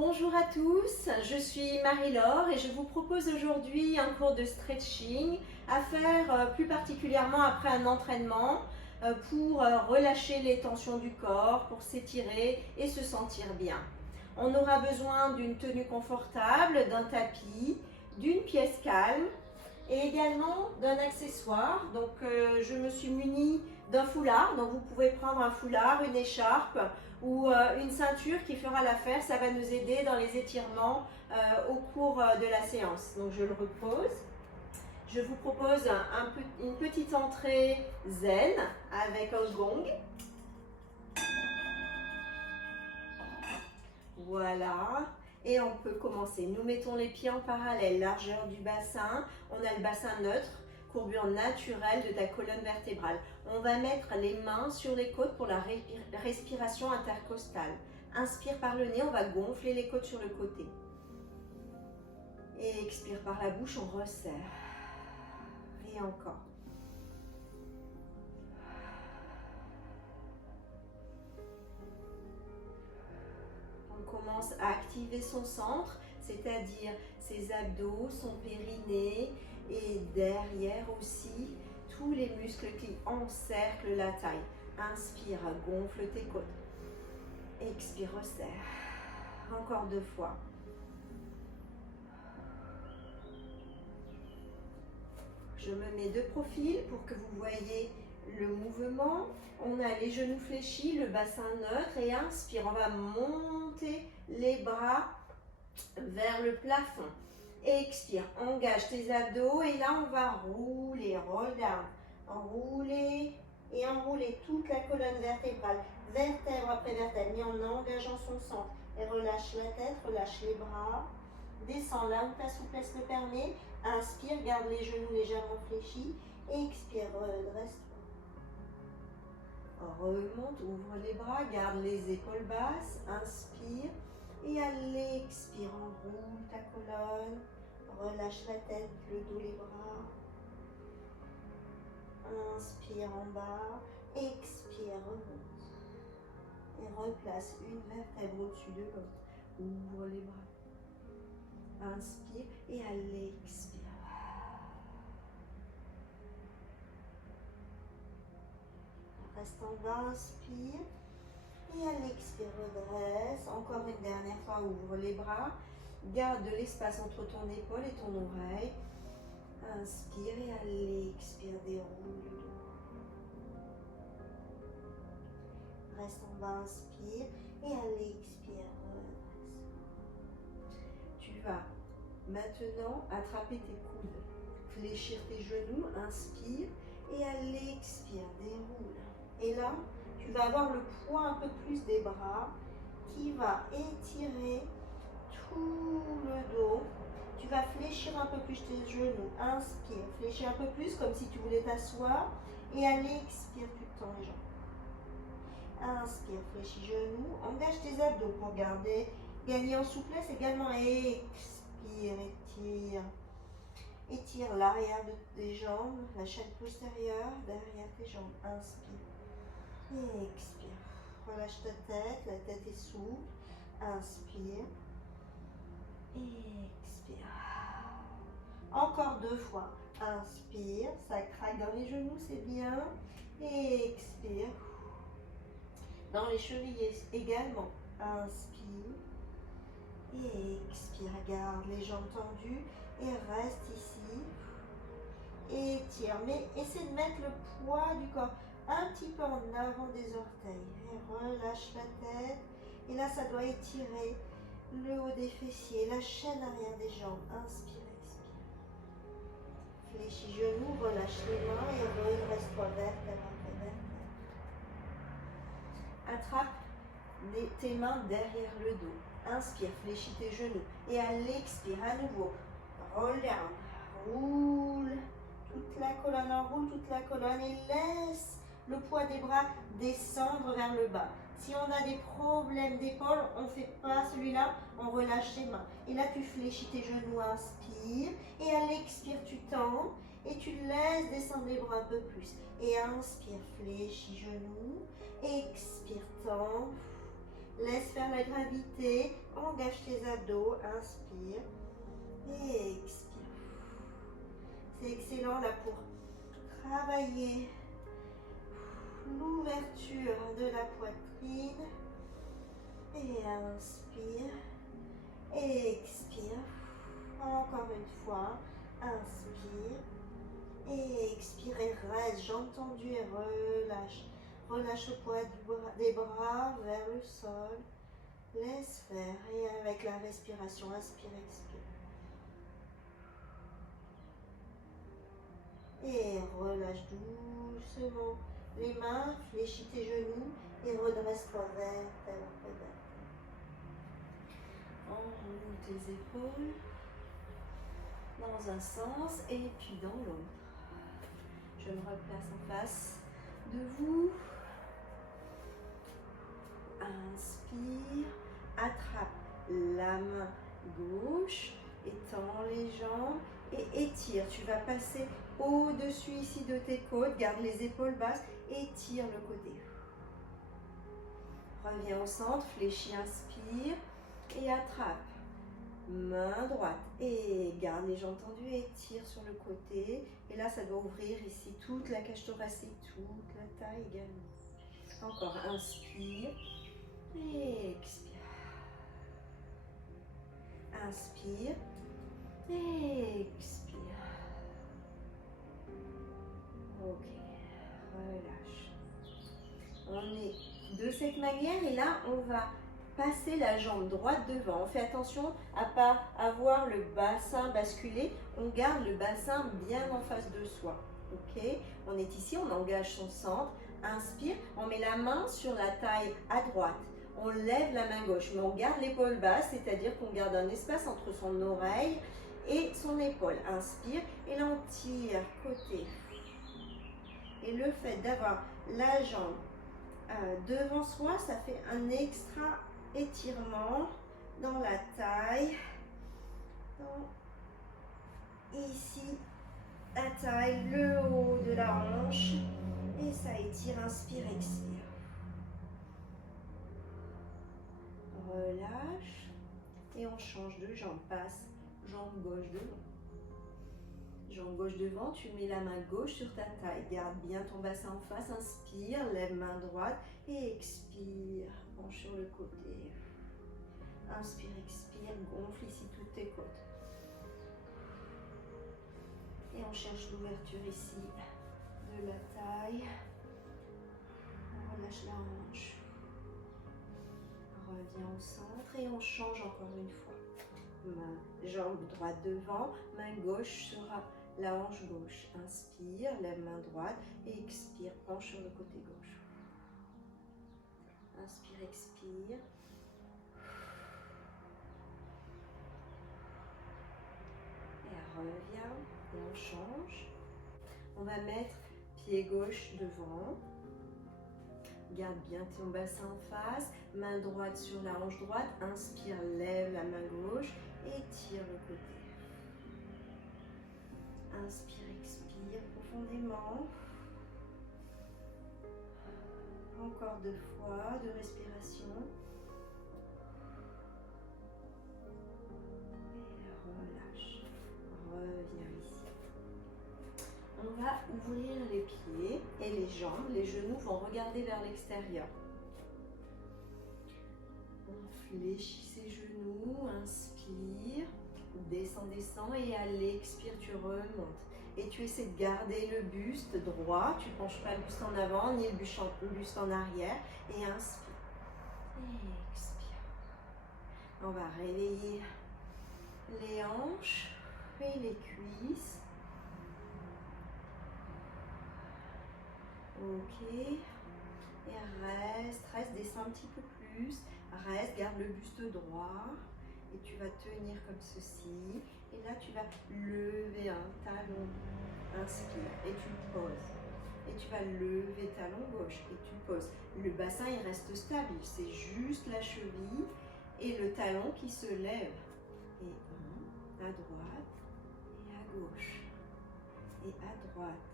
Bonjour à tous, je suis Marie-Laure et je vous propose aujourd'hui un cours de stretching à faire plus particulièrement après un entraînement pour relâcher les tensions du corps, pour s'étirer et se sentir bien. On aura besoin d'une tenue confortable, d'un tapis, d'une pièce calme et également d'un accessoire. Donc je me suis munie d'un foulard, donc vous pouvez prendre un foulard, une écharpe ou une ceinture qui fera l'affaire. Ça va nous aider dans les étirements au cours de la séance. Donc je le repose. Je vous propose une petite entrée zen avec un gong. Voilà. Et on peut commencer. Nous mettons les pieds en parallèle, largeur du bassin. On a le bassin neutre, courbure naturelle de ta colonne vertébrale. On va mettre les mains sur les côtes pour la respiration intercostale. Inspire par le nez, on va gonfler les côtes sur le côté. Et expire par la bouche, on resserre. Et encore. On commence à activer son centre, c'est-à-dire ses abdos, son périnée et derrière aussi tous les muscles qui encerclent la taille. Inspire, gonfle tes côtes. Expire, resserre. Encore 2 fois. Je me mets de profil pour que vous voyez le mouvement. On a les genoux fléchis, le bassin neutre et inspire. On va monter les bras vers le plafond. Expire, engage tes abdos et là on va rouler, regarde, rouler et enrouler toute la colonne vertébrale, vertèbre après vertèbre, mais en engageant son centre. Et relâche la tête, relâche les bras, descends là où ta souplesse le permet. Inspire, garde les genoux légèrement fléchis. Expire, redresse-toi. Remonte, ouvre les bras, garde les épaules basses. Inspire. Et à l'expire, enroule ta colonne. Relâche la tête, le dos, les bras. Inspire en bas. Expire, remonte. Et replace une vertèbre au-dessus de l'autre. Ouvre les bras. Inspire et à l'expire. Reste en bas, inspire. Et à l'expire, redresse. Encore une dernière fois, ouvre les bras. Garde de l'espace entre ton épaule et ton oreille. Inspire et à l'expire, déroule le dos. Reste en bas, inspire. Et à l'expire, redresse. Tu vas maintenant attraper tes coudes. Fléchir tes genoux, inspire. Et à l'expire, déroule. Et là, tu vas avoir le poids un peu plus des bras qui va étirer tout le dos. Tu vas fléchir un peu plus tes genoux. Inspire, fléchis un peu plus comme si tu voulais t'asseoir. Et à l'expire, tu tends les jambes. Inspire, fléchis genoux. Engage tes abdos pour gagner en souplesse également. Expire, étire. Étire l'arrière des jambes, la chaîne postérieure derrière tes jambes. Inspire. Et expire. Relâche ta tête, la tête est souple. Inspire. Et expire. Encore 2 fois. Inspire, ça craque dans les genoux, c'est bien. Et expire. Dans les chevilles également. Inspire. Et expire. Garde les jambes tendues et reste ici. Étire. Mais essaie de mettre le poids du corps un petit peu en avant des orteils. Et relâche la tête. Et là, ça doit étirer le haut des fessiers, la chaîne arrière des jambes. Inspire, expire. Fléchis genoux, relâche les mains et redresse-toi vertèbre après vertèbre. Attrape tes mains derrière le dos. Inspire, fléchis tes genoux. Et à l'expire, à nouveau, regarde, roule. Toute la colonne, enroule toute la colonne et laisse le poids des bras descendre vers le bas. Si on a des problèmes d'épaule, on ne fait pas celui-là, on relâche les mains. Et là, tu fléchis tes genoux, inspire. Et à l'expire, tu tends et tu laisses descendre les bras un peu plus. Et inspire, fléchis genoux. Expire, tends. Laisse faire la gravité. Engage tes abdos. Inspire. Et expire. C'est excellent là pour travailler l'ouverture de la poitrine. Et inspire. Et expire. Encore une fois. Inspire. Et expire et reste. Jambes tendues et relâche. Relâche le poids des bras vers le sol. Laisse faire. Et avec la respiration, inspire, expire. Et relâche doucement les mains, fléchis tes genoux et redresse-toi vers ta vertèbre. Enroule tes épaules dans un sens et puis dans l'autre. Je me replace en face de vous. Inspire, attrape la main gauche, étends les jambes et étire. Tu vas passer au-dessus ici de tes côtes, garde les épaules basses, étire le côté. Reviens au centre, fléchis, inspire et attrape. Main droite et garde les jambes tendues et étire sur le côté. Et là, ça doit ouvrir ici toute la cage thoracique, toute la taille également. Encore, inspire et expire. Inspire et expire. Ok, relâche. On est de cette manière et là, on va passer la jambe droite devant. On fait attention à ne pas avoir le bassin basculé. On garde le bassin bien en face de soi. Ok, on est ici, on engage son centre. Inspire, on met la main sur la taille à droite. On lève la main gauche, mais on garde l'épaule basse, c'est-à-dire qu'on garde un espace entre son oreille et son épaule. Inspire, et là on tire côté. Et le fait d'avoir la jambe devant soi, ça fait un extra étirement dans la taille. Ici, la taille, le haut de la hanche. Et ça étire, inspire, expire. Relâche. Et on change de jambe. Passe jambe gauche devant. Jambe gauche devant, tu mets la main gauche sur ta taille. Garde bien ton bassin en face. Inspire, lève main droite et expire. Penche sur le côté. Inspire, expire, gonfle ici toutes tes côtes. Et on cherche l'ouverture ici de la taille. On relâche la hanche. Reviens au centre et on change encore une fois. Main, jambe droite devant, main gauche sera la hanche gauche. Inspire, lève main droite et expire, penche sur le côté gauche. Inspire, expire. Et reviens et on change. On va mettre pied gauche devant. Garde bien ton bassin en face. Main droite sur la hanche droite. Inspire, lève la main gauche et tire le côté. Inspire, expire profondément. Encore 2 fois de respiration. Et relâche. Reviens ici. On va ouvrir les pieds et les jambes. Les genoux vont regarder vers l'extérieur. On fléchit ses genoux. Inspire. Descends, descends et à l'expire, tu remontes. Et tu essaies de garder le buste droit. Tu ne penches pas le buste en avant ni le buste en arrière. Et inspire. Et expire. On va réveiller les hanches et les cuisses. Ok. Et reste, descends un petit peu plus. Reste, garde le buste droit. Et tu vas tenir comme ceci. Et là, tu vas lever un talon. Inspire. Et tu poses. Et tu vas lever talon gauche. Et tu poses. Le bassin, il reste stable. C'est juste la cheville et le talon qui se lève. Et à droite. Et à gauche. Et à droite.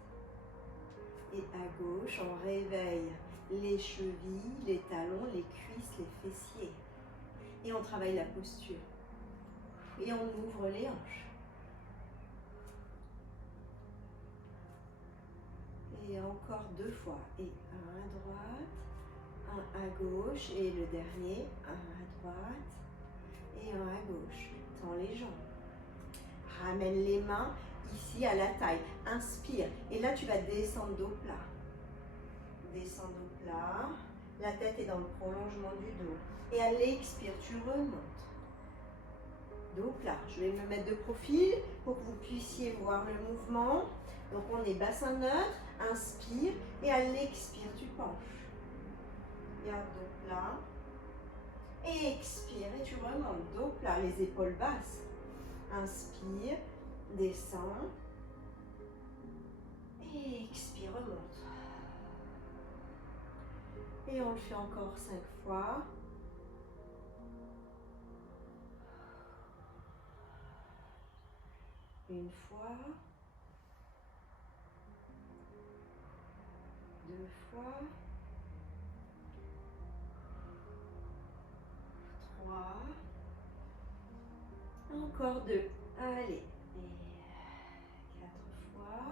Et à gauche, on réveille les chevilles, les talons, les cuisses, les fessiers. Et on travaille la posture. Et on ouvre les hanches. Et encore 2 fois. Et un à droite, un à gauche. Et le dernier, un à droite et un à gauche. Tends les jambes. Ramène les mains ici à la taille. Inspire. Et là, tu vas descendre dos plat. Descends dos plat. La tête est dans le prolongement du dos. Et à l'expire, tu remontes. Dos plat. Je vais me mettre de profil pour que vous puissiez voir le mouvement. Donc, on est bassin neutre. Inspire. Et à l'expire, tu penches. Garde dos plat. Et expire. Et tu remontes. Dos plat. Les épaules basses. Inspire. Descends. Et expire. Remonte. Et on le fait encore 5 fois. Une fois. 2 fois. 3. Encore 2. Allez. Et 4 fois.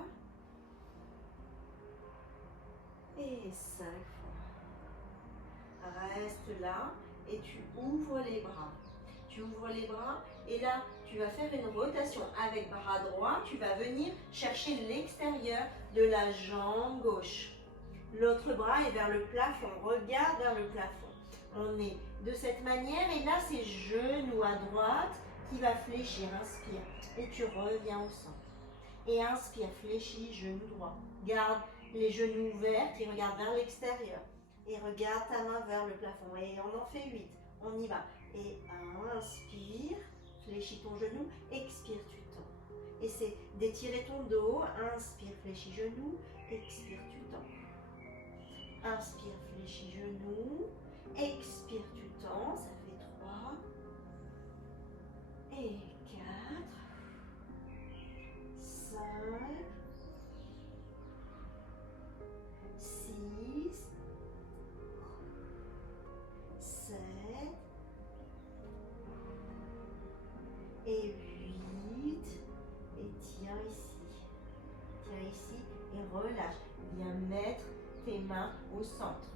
Et 5 fois. Reste là et tu ouvres les bras. Tu ouvres les bras et là, tu vas faire une rotation avec bras droit. Tu vas venir chercher l'extérieur de la jambe gauche. L'autre bras est vers le plafond. Regarde vers le plafond. On est de cette manière et là, c'est genou à droite qui va fléchir. Inspire et tu reviens au centre. Et inspire, fléchis, genou droit. Garde les genoux ouverts et regarde vers l'extérieur. Et regarde ta main vers le plafond. Et on en fait 8. On y va. Et inspire, fléchis ton genou. Expire, tu tends. Et c'est d'étirer ton dos. Inspire, fléchis genou. Expire, tu tends. Inspire, fléchis genou. Expire, tu tends. Ça fait 3. Et 4. 5. 6. 7. Et 8. Et tiens ici. Tiens ici et relâche. Viens mettre tes mains au centre.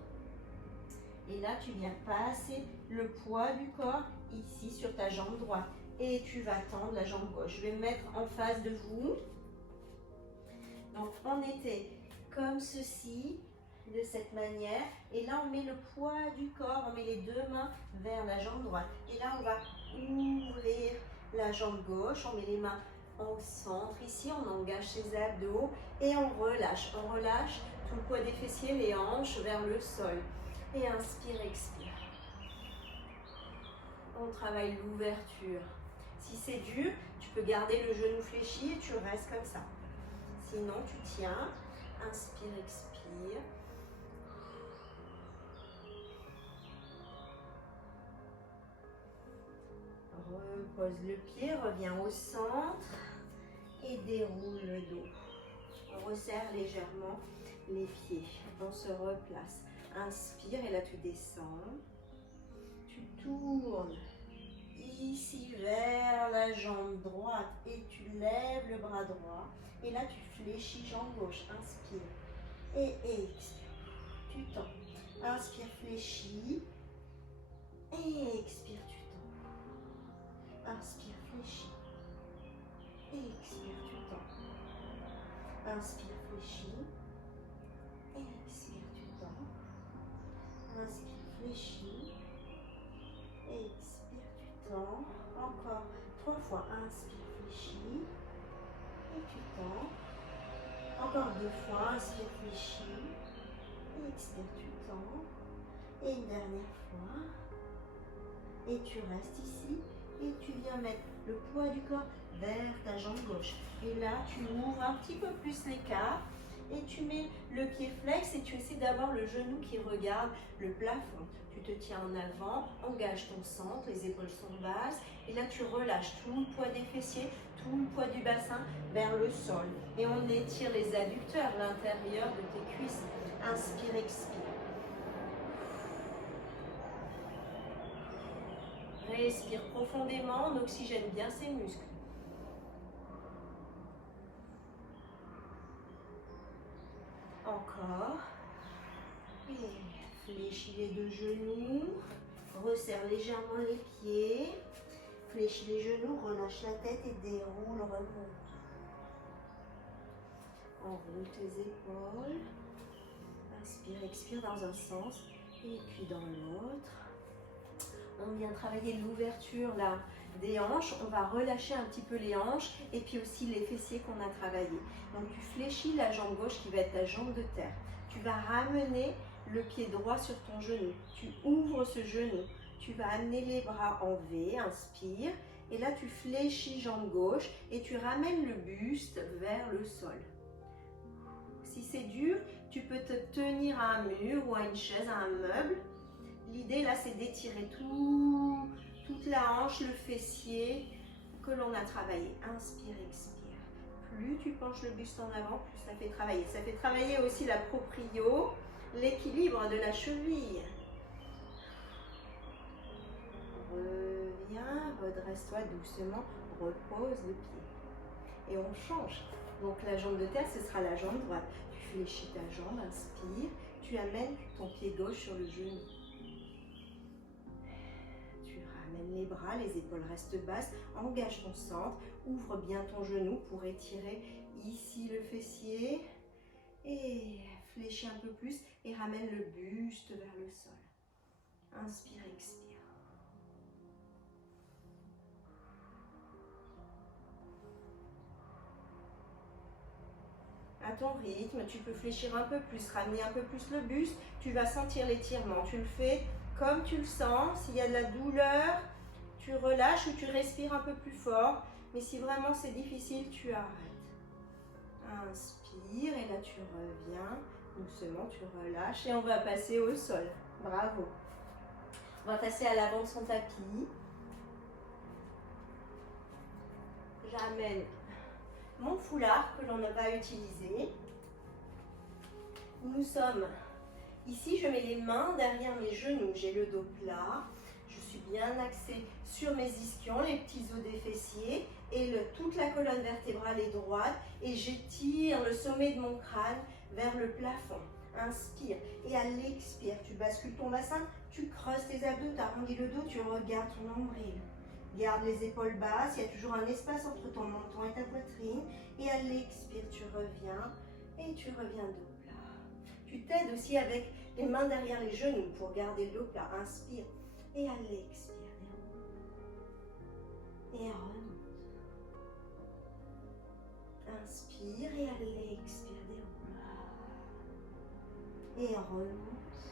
Et là, tu viens passer le poids du corps ici sur ta jambe droite. Et tu vas tendre la jambe gauche. Je vais me mettre en face de vous. Donc, on était comme ceci, de cette manière. Et là, on met le poids du corps, on met les 2 mains vers la jambe droite. Et là, on va ouvrir la jambe gauche. On met les mains au centre. Ici, on engage ses abdos et on relâche. On relâche tout le poids des fessiers, les hanches vers le sol. Et inspire, expire. On travaille l'ouverture. Si c'est dur, tu peux garder le genou fléchi et tu restes comme ça. Sinon, tu tiens. Inspire, expire. Repose le pied, reviens au centre et déroule le dos. On resserre légèrement les pieds. On se replace. Inspire et là tu descends. Tu tournes ici vers la jambe droite et tu lèves le bras droit. Et là tu fléchis jambe gauche. Inspire et expire. Tu tends. Inspire, fléchis et expire, tu tends. Inspire, fléchis et expire, tu tends. Inspire, fléchis et expire, tu tends. Inspire, fléchis et expire, tu tends. Encore 3 fois. Inspire, fléchis et tu tends. Encore 2 fois. Inspire, fléchis et expire, tu tends. Et une dernière fois. Et tu restes ici et tu viens mettre le poids du corps vers ta jambe gauche. Et là, tu ouvres un petit peu plus l'écart et tu mets le pied flex et tu essaies d'avoir le genou qui regarde le plafond. Tu te tiens en avant, engage ton centre, les épaules sont basses et là tu relâches tout le poids des fessiers, tout le poids du bassin vers le sol. Et on étire les adducteurs, l'intérieur de tes cuisses. Inspire, expire. Respire profondément, on oxygène bien ses muscles. Encore. Et fléchis les deux genoux. Resserre légèrement les pieds. Fléchis les genoux, relâche la tête et déroule, remonte. Enroule tes épaules. Inspire, expire dans un sens et puis dans l'autre. On vient travailler l'ouverture là des hanches. On va relâcher un petit peu les hanches et puis aussi les fessiers qu'on a travaillés. Donc tu fléchis la jambe gauche qui va être ta jambe de terre. Tu vas ramener le pied droit sur ton genou. Tu ouvres ce genou. Tu vas amener les bras en V, inspire. Et là tu fléchis jambe gauche et tu ramènes le buste vers le sol. Si c'est dur, tu peux te tenir à un mur ou à une chaise, à un meuble. L'idée là, c'est d'étirer toute la hanche, le fessier que l'on a travaillé. Inspire, expire. Plus tu penches le buste en avant, plus ça fait travailler. Ça fait travailler aussi la proprio, l'équilibre de la cheville. Reviens, redresse-toi doucement, repose le pied. Et on change. Donc la jambe de terre, ce sera la jambe droite. Tu fléchis ta jambe, inspire. Tu amènes ton pied gauche sur le genou. Tu ramènes les bras, les épaules restent basses. Engage ton centre. Ouvre bien ton genou pour étirer ici le fessier. Et fléchis un peu plus et ramène le buste vers le sol. Inspire, expire. À ton rythme, tu peux fléchir un peu plus, ramener un peu plus le buste, tu vas sentir l'étirement. Tu le fais comme tu le sens. S'il y a de la douleur, tu relâches ou tu respires un peu plus fort. Mais si vraiment c'est difficile, tu arrêtes. Inspire et là tu reviens. Doucement, tu relâches et on va passer au sol. Bravo. On va passer à l'avant de son tapis. J'amène mon foulard que l'on n'a pas utilisé. Nous sommes ici, je mets les mains derrière mes genoux, j'ai le dos plat, je suis bien axée sur mes ischions, les petits os des fessiers et toute la colonne vertébrale est droite et j'étire le sommet de mon crâne vers le plafond. Inspire et à l'expire, tu bascules ton bassin, tu creuses tes abdos, tu arrondis le dos, tu regardes ton nombril. Garde les épaules basses, il y a toujours un espace entre ton menton et ta poitrine. Et à l'expire, tu reviens et tu reviens dos plat. Tu t'aides aussi avec les mains derrière les genoux pour garder le dos plat. Inspire et à l'expire, déroule. Et remonte. Inspire et à l'expire, déroule. Et remonte.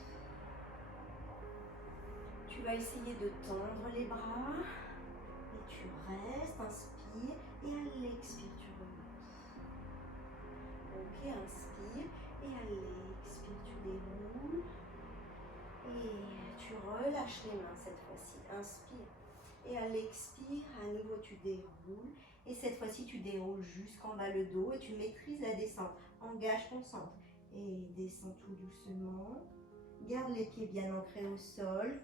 Tu vas essayer de tendre les bras. Tu restes, inspire et à l'expire, tu remontes. Ok, inspire et à l'expire, tu déroules. Et tu relâches les mains cette fois-ci. Inspire et à l'expire, à nouveau tu déroules. Et cette fois-ci, tu déroules jusqu'en bas le dos et tu maîtrises la descente. Engage ton centre et descends tout doucement. Garde les pieds bien ancrés au sol.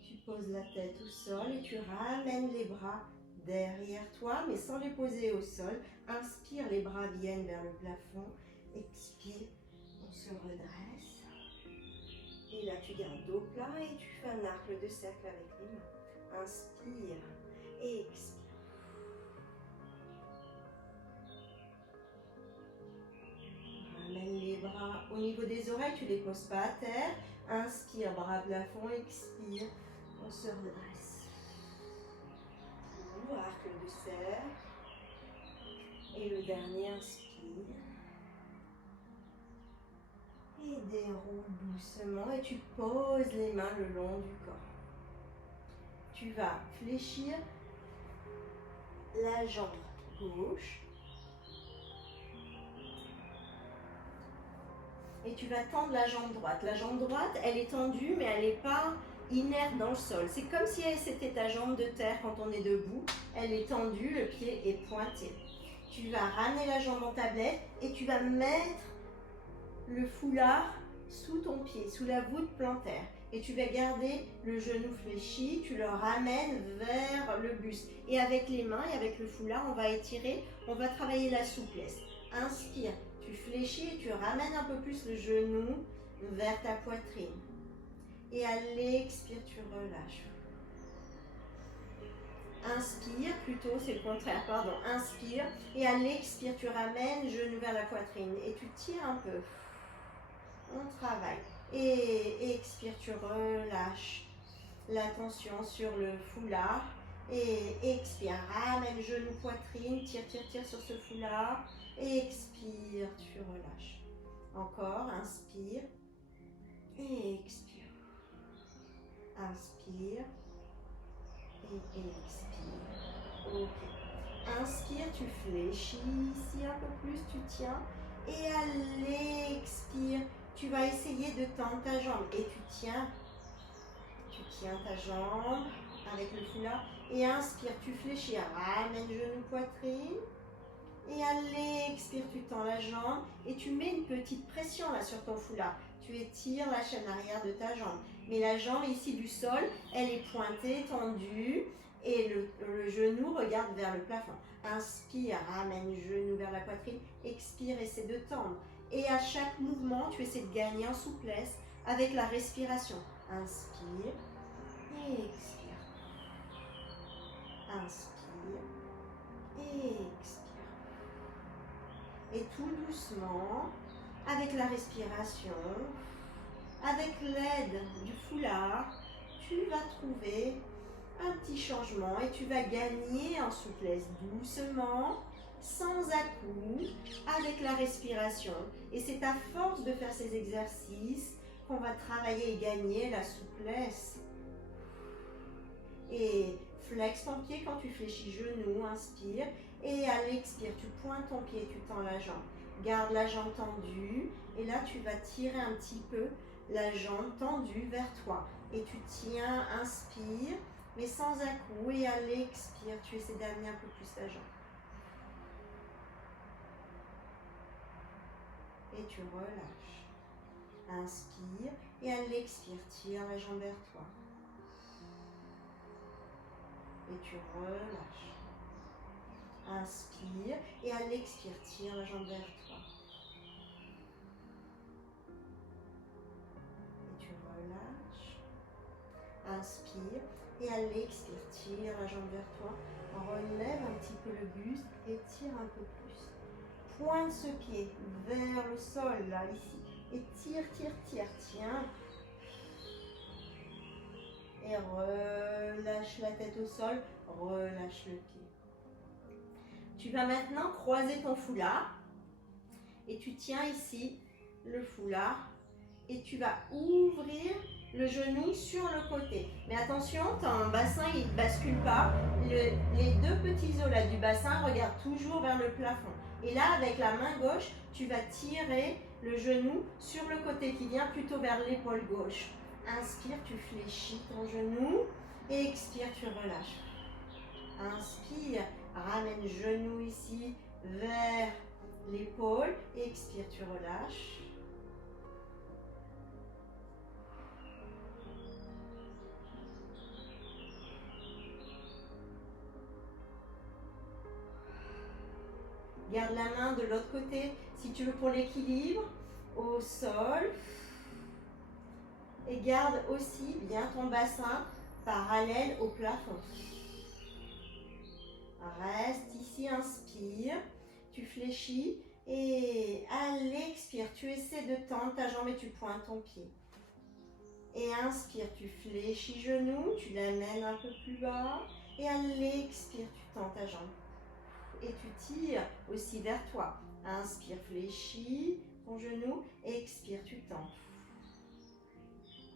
Tu poses la tête au sol et tu ramènes les bras derrière toi, mais sans les poser au sol. Inspire, les bras viennent vers le plafond. Expire, on se redresse. Et là, tu gardes dos plat et tu fais un arc de cercle avec les mains. Inspire et expire. Ramène les bras au niveau des oreilles, tu ne les poses pas à terre. Inspire, bras plafond, expire. On se redresse. Ouvre, arc de cercle. Et le dernier, inspire. Et déroule doucement. Et tu poses les mains le long du corps. Tu vas fléchir la jambe gauche. Et tu vas tendre la jambe droite. La jambe droite, elle est tendue, mais elle n'est pas inerte dans le sol. C'est comme si c'était ta jambe de terre quand on est debout. Elle est tendue, le pied est pointé. Tu vas ramener la jambe en tablette et tu vas mettre le foulard sous ton pied, sous la voûte plantaire. Et tu vas garder le genou fléchi, tu le ramènes vers le buste. Et avec les mains et avec le foulard, on va étirer, on va travailler la souplesse. Inspire, tu fléchis et tu ramènes un peu plus le genou vers ta poitrine. Et à l'expire, tu relâches. Inspire, plutôt, c'est le contraire, pardon. Inspire et à l'expire, tu ramènes genou vers la poitrine et tu tires un peu. On travaille. Et expire, tu relâches la tension sur le foulard. Et expire, ramène genou, poitrine, tire, tire, tire sur ce foulard. Expire, tu relâches. Encore, inspire. Et expire. Inspire. Et expire. Ok. Inspire, tu fléchis ici un peu plus, tu tiens. Et à l'expire, tu vas essayer de tendre ta jambe. Et tu tiens ta jambe avec le foulard. Et inspire, tu fléchis, ramène genou, poitrine. Et à l'expire, tu tends la jambe. Et tu mets une petite pression là sur ton foulard. Tu étires la chaîne arrière de ta jambe. Mais la jambe ici du sol, elle est pointée, tendue. Et le genou regarde vers le plafond. Inspire, ramène genou vers la poitrine. Expire, essaie de tendre. Et à chaque mouvement, tu essaies de gagner en souplesse avec la respiration. Inspire et expire. Inspire et expire. Et tout doucement, avec la respiration, avec l'aide du foulard, tu vas trouver un petit changement et tu vas gagner en souplesse doucement, sans à-coups, avec la respiration. Et c'est à force de faire ces exercices qu'on va travailler et gagner la souplesse. Et flex ton pied quand tu fléchis genou, inspire. Et à l'expire, tu pointes ton pied, tu tends la jambe. Garde la jambe tendue. Et là, tu vas tirer un petit peu la jambe tendue vers toi. Et tu tiens, inspire, mais sans à-coups. Et à l'expire, tu essaies d'amener un peu plus la jambe. Et tu relâches. Inspire. Et à l'expire, tire la jambe vers toi. Et tu relâches. Inspire. Et à l'expire, tire la jambe vers toi. Et tu relâches. Inspire. Et à l'expire, tire la jambe vers toi. Relève un petit peu le buste et tire un peu plus. Pointe ce pied vers le sol, là, ici. Et tire, tire, tire. Tiens. Et relâche la tête au sol. Relâche le pied. Tu vas maintenant croiser ton foulard. Et tu tiens ici le foulard. Et tu vas ouvrir le genou sur le côté. Mais attention, ton bassin, il ne bascule pas. Les deux petits os là du bassin regardent toujours vers le plafond. Et là, avec la main gauche, tu vas tirer le genou sur le côté qui vient plutôt vers l'épaule gauche. Inspire, tu fléchis ton genou. Et expire, tu relâches. Inspire, ramène genou ici vers l'épaule. Et expire, tu relâches. Garde la main de l'autre côté, si tu veux, pour l'équilibre, au sol. Et garde aussi bien ton bassin parallèle au plafond. Reste ici, inspire. Tu fléchis. Et à l'expire, tu essaies de tendre ta jambe et tu pointes ton pied. Et inspire, tu fléchis genou, tu l'amènes un peu plus bas. Et à l'expire, tu tends ta jambe. Et tu tires aussi vers toi. Inspire, fléchis ton genou. Expire, tu tends.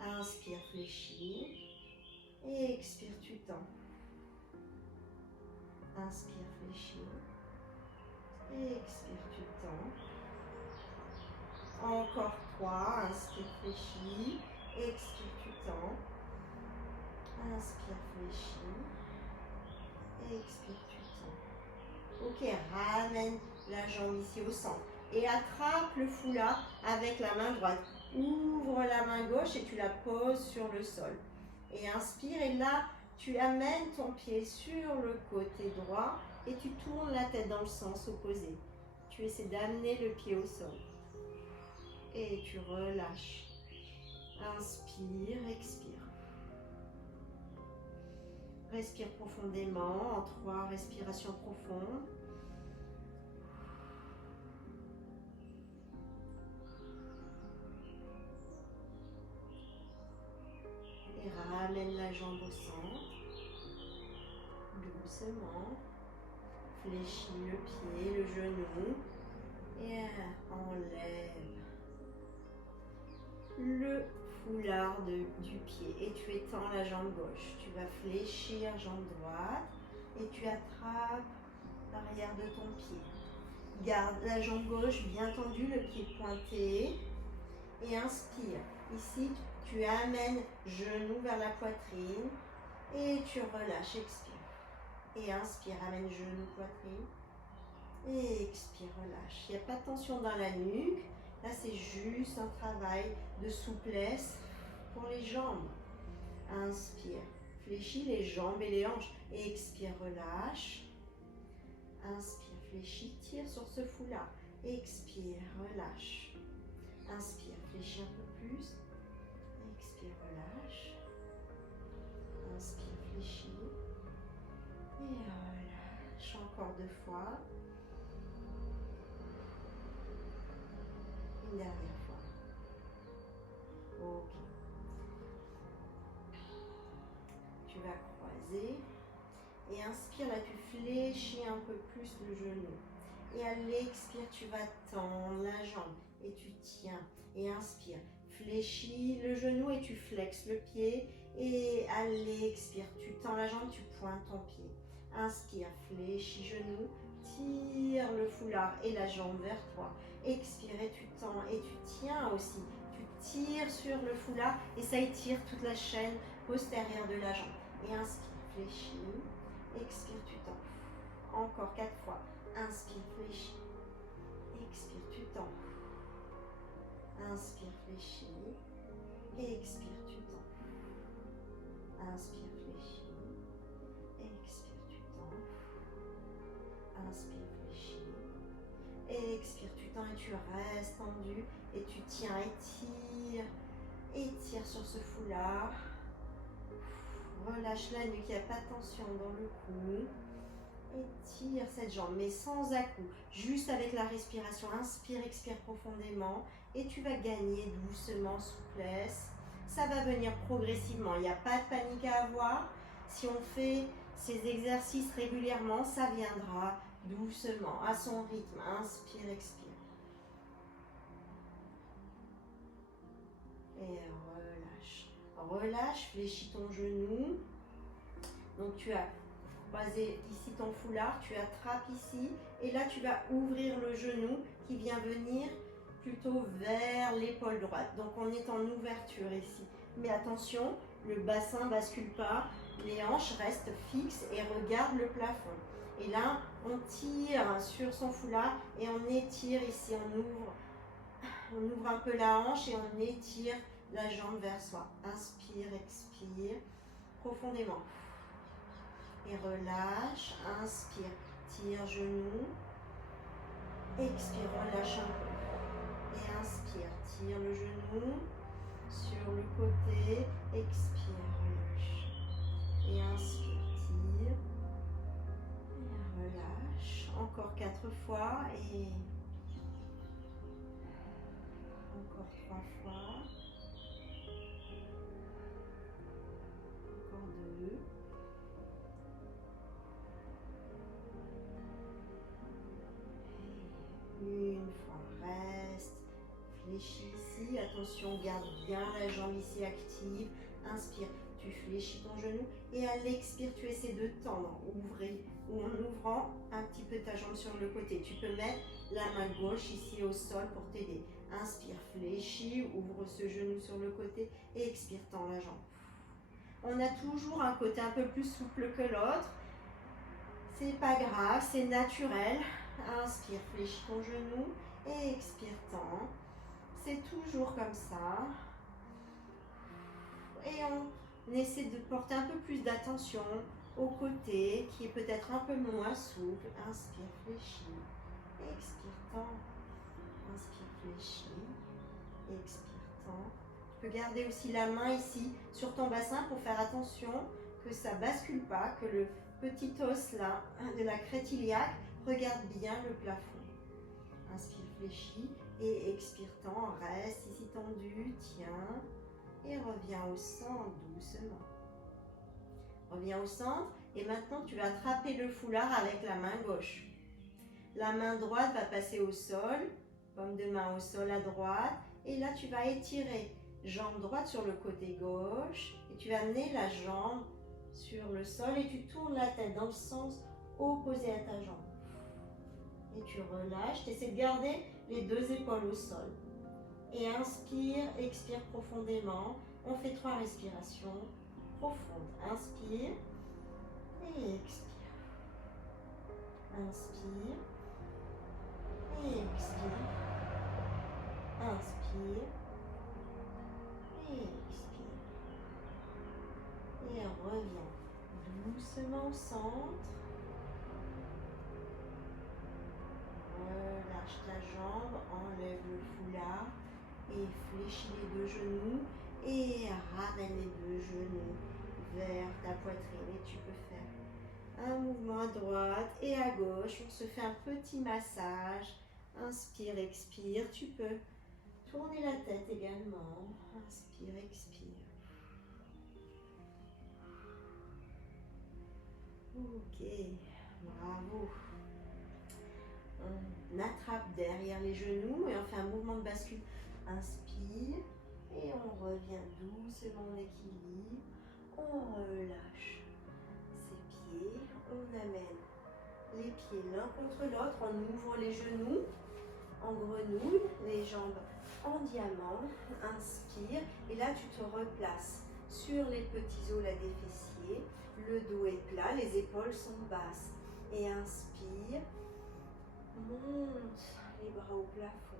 Inspire, fléchis. Et expire, tu tends. Inspire, fléchis. Et expire, tu tends. Encore 3. Inspire, fléchis. Expire, tu tends. Inspire, fléchis. Et expire, tu tends. Ok, ramène la jambe ici au centre. Et attrape le foulard avec la main droite. Ouvre la main gauche et tu la poses sur le sol. Et inspire et là, tu amènes ton pied sur le côté droit et tu tournes la tête dans le sens opposé. Tu essaies d'amener le pied au sol. Et tu relâches. Inspire, expire. Respire profondément en 3 respirations profondes. Et ramène la jambe au centre. Doucement. Fléchis le pied, le genou. Et enlève le foulard du pied. Et tu étends la jambe gauche. Tu vas fléchir jambe droite. Et tu attrapes l'arrière de ton pied. Garde la jambe gauche bien tendue, le pied pointé. Et inspire. Ici, tu amènes genou vers la poitrine. Et tu relâches, expire. Et inspire, amène genou, poitrine. Et expire, relâche. Il n'y a pas de tension dans la nuque. Là, c'est juste un travail de souplesse pour les jambes. Inspire. Fléchis les jambes et les hanches. Et expire, relâche. Inspire, fléchis, tire sur ce foulard. Expire, relâche. Inspire, fléchis un peu plus. Expire, relâche. Inspire, fléchis. Et relâche. Encore 2 fois. Une dernière fois. Ok. Tu vas croiser. Et inspire, là tu fléchis un peu plus le genou. Et à l'expire, tu vas tendre la jambe. Et tu tiens. Et inspire. Fléchis le genou et tu flexes le pied. Et à l'expire, tu tends la jambe, tu pointes ton pied. Inspire, fléchis genou. Tire le foulard et la jambe vers toi. Expire et tu tends et tu tiens aussi. Tu tires sur le foulard et ça étire toute la chaîne postérieure de la jambe. Et inspire, fléchis. Expire, tu tends. Encore 4 fois. Inspire, fléchis. Expire, tu tends. Inspire, fléchis. Expire, tu tends. Inspire, fléchis. Expire, tu tends. Inspire, fléchis. Expire, tu tends et tu restes tendu. Et tu tiens et tire. Et tire sur ce foulard. Relâche la nuque, il n'y a pas de tension dans le cou. Et tire cette jambe, mais sans à-coups. Juste avec la respiration. Inspire, expire profondément. Et tu vas gagner doucement souplesse. Ça va venir progressivement. Il n'y a pas de panique à avoir. Si on fait ces exercices régulièrement, ça viendra doucement, à son rythme. Inspire, expire. Et relâche. Relâche, fléchis ton genou. Donc tu as croisé ici ton foulard, tu attrapes ici. Et là, tu vas ouvrir le genou qui vient venir plutôt vers l'épaule droite. Donc on est en ouverture ici. Mais attention, le bassin ne bascule pas. Les hanches restent fixes et regardent le plafond. Et là, on tire sur son foulard et on étire ici. On ouvre un peu la hanche et on étire la jambe vers soi. Inspire, expire profondément. Et relâche. Inspire, tire genou. Expire, relâche un peu. Et inspire, tire le genou sur le côté. Expire, relâche. Et inspire, tire. Et relâche. Encore 4 fois. Et encore 3 fois. Encore 2. Une fois. Reste. Fléchis ici. Attention, garde bien la jambe ici active. Inspire. Tu fléchis ton genou. Et à l'expire, tu essaies de tendre. Ou en ouvrant un petit peu ta jambe sur le côté. Tu peux mettre la main gauche ici au sol pour t'aider. Inspire, fléchis, ouvre ce genou sur le côté et expire, tends la jambe. On a toujours un côté un peu plus souple que l'autre. C'est pas grave, c'est naturel. Inspire, fléchis ton genou et expire, tends. C'est toujours comme ça. Et on essaie de porter un peu plus d'attention au côté qui est peut-être un peu moins souple. Inspire, fléchis. Expire, tend. Inspire, fléchis. Expire, tend. Tu peux garder aussi la main ici sur ton bassin pour faire attention que ça ne bascule pas, que le petit os là de la crête iliaque regarde bien le plafond. Inspire, fléchis et expire, tend. Reste ici tendu, tiens. Et reviens au centre doucement. Reviens au centre et maintenant tu vas attraper le foulard avec la main gauche. La main droite va passer au sol, paume de main au sol à droite. Et là tu vas étirer jambe droite sur le côté gauche et tu vas amener la jambe sur le sol et tu tournes la tête dans le sens opposé à ta jambe. Et tu relâches, tu essaies de garder les deux épaules au sol. Et inspire, expire profondément. On fait 3 respirations profondes. Inspire et expire. Inspire et expire. Inspire et expire. Et reviens doucement au centre. Relâche ta jambe, enlève le foulard. Et fléchis les deux genoux et ramène les deux genoux vers ta poitrine. Et tu peux faire un mouvement à droite et à gauche. On se fait un petit massage. Inspire, expire. Tu peux tourner la tête également. Inspire, expire. Ok, bravo. On attrape derrière les genoux et on fait un mouvement de bascule. Inspire et on revient doucement en équilibre. On relâche ses pieds. On amène les pieds l'un contre l'autre. On ouvre les genoux en grenouille, les jambes en diamant. Inspire et là tu te replaces sur les petits os là des fessiers. Le dos est plat, les épaules sont basses. Et inspire. Monte les bras au plafond.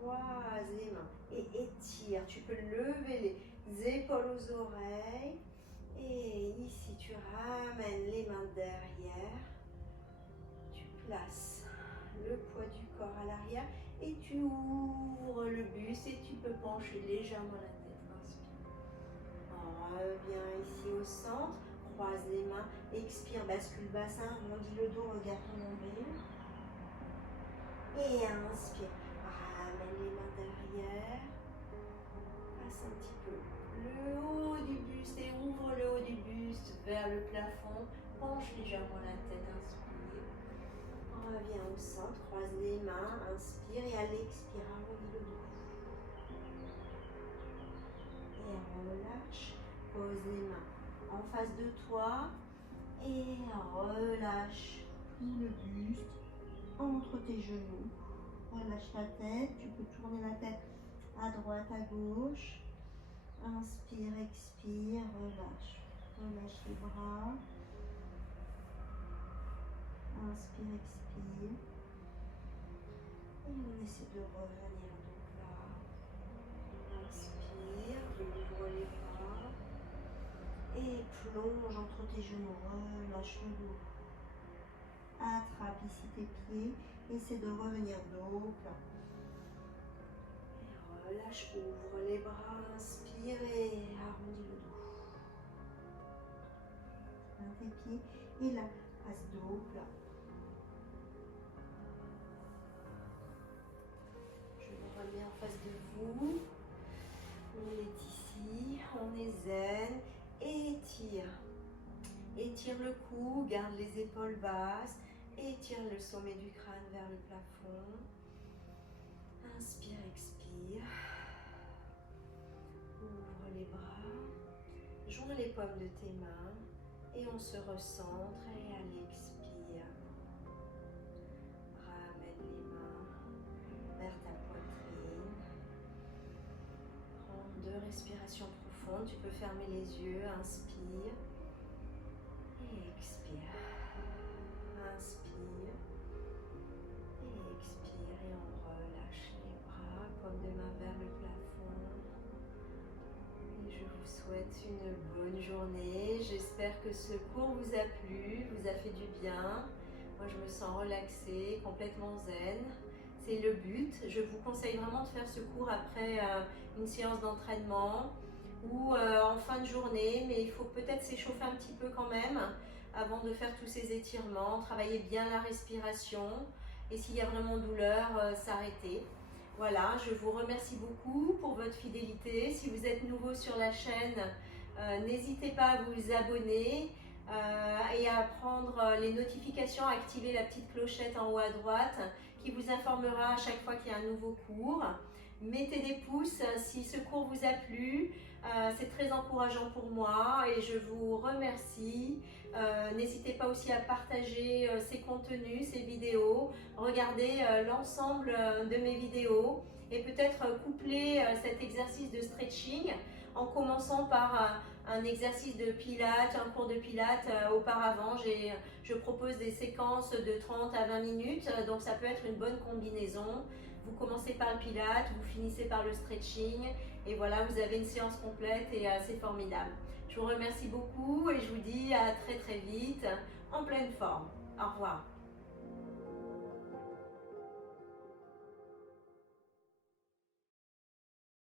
Croise les mains et étire. Tu peux lever les épaules aux oreilles. Et ici, tu ramènes les mains derrière. Tu places le poids du corps à l'arrière et tu ouvres le buste et tu peux pencher légèrement la tête. Inspire. Reviens ici au centre. Croise les mains. Expire, bascule bassin. Arrondis le dos, regarde ton nombril. Et inspire. Ramène les mains derrière. Passe un petit peu le haut du buste et ouvre le haut du buste vers le plafond. Penche légèrement la tête. Inspire. Reviens au centre. Croise les mains. Inspire et à l'expire, arrondis le dos. Et relâche. Pose les mains en face de toi. Et relâche le buste entre tes genoux. Relâche la tête, tu peux tourner la tête à droite, à gauche. Inspire, expire, relâche. Relâche les bras. Inspire, expire. Et on essaie de revenir donc là. Inspire, ouvre les bras. Et plonge entre tes genoux. Relâche le dos. Attrape ici tes pieds. Essaie de revenir dos plat. Et relâche, ouvre les bras, inspire et arrondis le dos. Plein tes pieds et là, passe dos plat. Je me remets en face de vous. On est ici, on est zen. Étire. Étire le cou, garde les épaules basses. Étire le sommet du crâne vers le plafond. Inspire, expire. Ouvre les bras. Joins les paumes de tes mains. Et on se recentre et à l'expire. Ramène les mains vers ta poitrine. Prends 2 respirations profondes. Tu peux fermer les yeux. Inspire. Et expire. Inspire et expire et on relâche les bras, paume de main souhaite une bonne journée. J'espère que ce cours vous a plu, vous a fait du bien. Moi, je me sens relaxée, complètement zen. C'est le but. Je vous conseille vraiment de faire ce cours après une séance d'entraînement ou en fin de journée, mais il faut peut-être s'échauffer un petit peu quand même avant de faire tous ces étirements, travailler bien la respiration et s'il y a vraiment douleur, s'arrêter. Voilà, je vous remercie beaucoup pour votre fidélité. Si vous êtes nouveau sur la chaîne, n'hésitez pas à vous abonner et à prendre les notifications, à activer la petite clochette en haut à droite qui vous informera à chaque fois qu'il y a un nouveau cours. Mettez des pouces si ce cours vous a plu, c'est très encourageant pour moi et je vous remercie. N'hésitez pas aussi à partager ces contenus, ces vidéos, regardez l'ensemble de mes vidéos et peut-être coupler cet exercice de stretching en commençant par un exercice de pilates, un cours de pilates. Auparavant, je propose des séquences de 30 à 20 minutes, donc ça peut être une bonne combinaison. Vous commencez par le pilates, vous finissez par le stretching et voilà, vous avez une séance complète et c'est formidable. Je vous remercie beaucoup et je vous dis à très très vite en pleine forme. Au revoir.